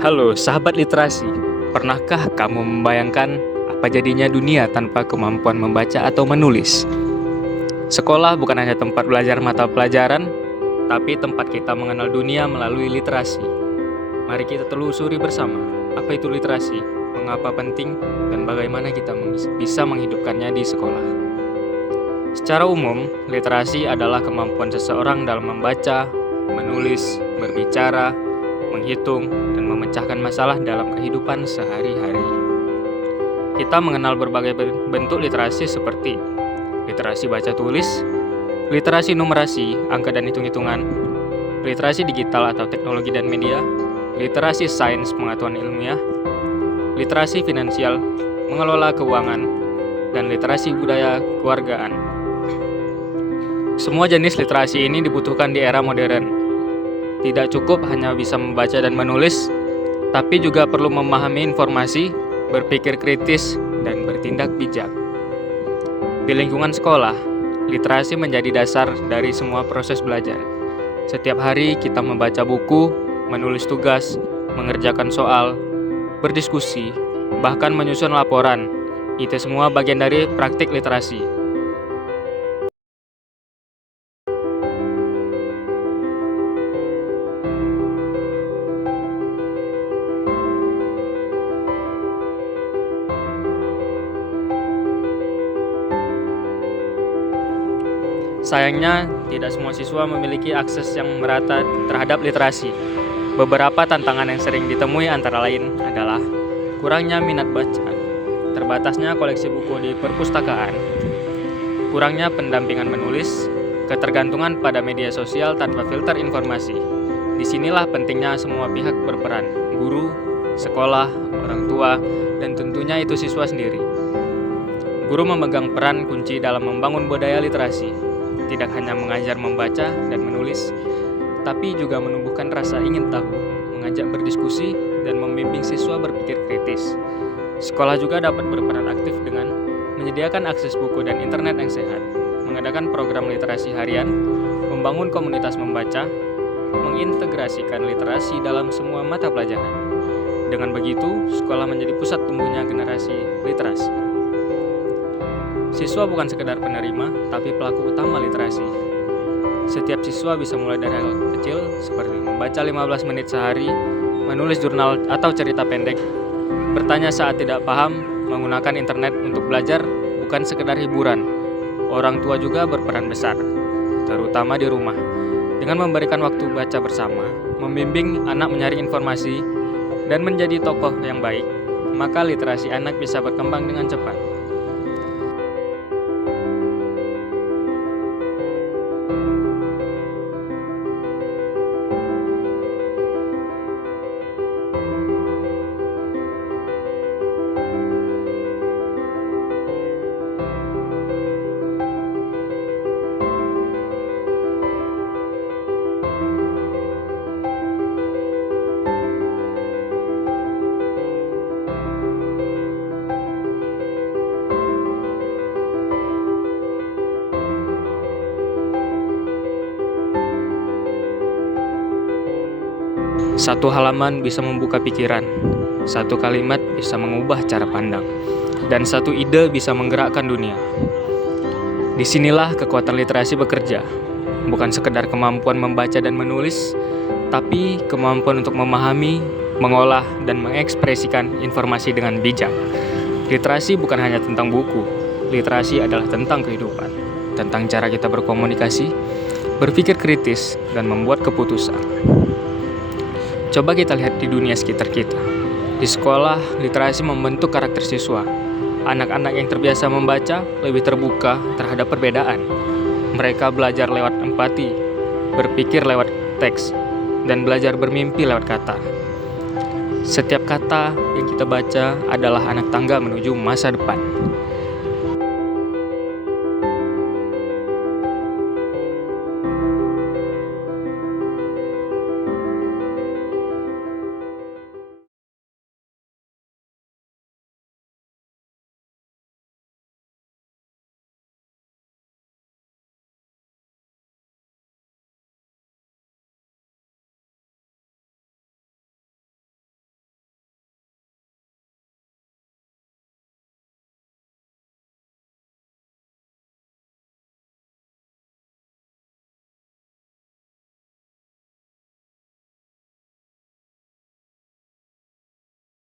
Halo sahabat literasi, pernahkah kamu membayangkan apa jadinya dunia tanpa kemampuan membaca atau menulis? Sekolah bukan hanya tempat belajar mata pelajaran, tapi tempat kita mengenal dunia melalui literasi. Mari kita telusuri bersama, apa itu literasi, mengapa penting, dan bagaimana kita bisa menghidupkannya di sekolah. Secara umum, literasi adalah kemampuan seseorang dalam membaca, menulis, berbicara, menghitung, dan memecahkan masalah dalam kehidupan sehari-hari. Kita mengenal berbagai bentuk literasi seperti literasi baca tulis, literasi numerasi, angka dan hitung-hitungan, literasi digital atau teknologi dan media, literasi sains pengetahuan ilmiah, literasi finansial, mengelola keuangan, dan literasi budaya kewargaan. Semua jenis literasi ini dibutuhkan di era modern. Tidak cukup hanya bisa membaca dan menulis, tapi juga perlu memahami informasi, berpikir kritis, dan bertindak bijak. Di lingkungan sekolah, literasi menjadi dasar dari semua proses belajar. Setiap hari kita membaca buku, menulis tugas, mengerjakan soal, berdiskusi, bahkan menyusun laporan. Itu semua bagian dari praktik literasi. Sayangnya, tidak semua siswa memiliki akses yang merata terhadap literasi. Beberapa tantangan yang sering ditemui antara lain adalah kurangnya minat baca, terbatasnya koleksi buku di perpustakaan, kurangnya pendampingan menulis, ketergantungan pada media sosial tanpa filter informasi. Disinilah pentingnya semua pihak berperan, guru, sekolah, orang tua, dan tentunya itu siswa sendiri. Guru memegang peran kunci dalam membangun budaya literasi. Tidak hanya mengajar membaca dan menulis, tapi juga menumbuhkan rasa ingin tahu, mengajak berdiskusi, dan membimbing siswa berpikir kritis. Sekolah juga dapat berperan aktif dengan menyediakan akses buku dan internet yang sehat, mengadakan program literasi harian, membangun komunitas membaca, mengintegrasikan literasi dalam semua mata pelajaran. Dengan begitu, sekolah menjadi pusat tumbuhnya generasi literasi. Siswa bukan sekedar penerima, tapi pelaku utama literasi. Setiap siswa bisa mulai dari hal kecil, seperti membaca 15 menit sehari, menulis jurnal atau cerita pendek, bertanya saat tidak paham, menggunakan internet untuk belajar, bukan sekedar hiburan. Orang tua juga berperan besar, terutama di rumah, dengan memberikan waktu baca bersama, membimbing anak menyaring informasi, dan menjadi tokoh yang baik, maka literasi anak bisa berkembang dengan cepat. Satu halaman bisa membuka pikiran, satu kalimat bisa mengubah cara pandang, dan satu ide bisa menggerakkan dunia. Disinilah kekuatan literasi bekerja, bukan sekedar kemampuan membaca dan menulis, tapi kemampuan untuk memahami, mengolah, dan mengekspresikan informasi dengan bijak. Literasi bukan hanya tentang buku, literasi adalah tentang kehidupan, tentang cara kita berkomunikasi, berpikir kritis, dan membuat keputusan. Coba kita lihat di dunia sekitar kita. Di sekolah, literasi membentuk karakter siswa. Anak-anak yang terbiasa membaca lebih terbuka terhadap perbedaan. Mereka belajar lewat empati, berpikir lewat teks, dan belajar bermimpi lewat kata. Setiap kata yang kita baca adalah anak tangga menuju masa depan.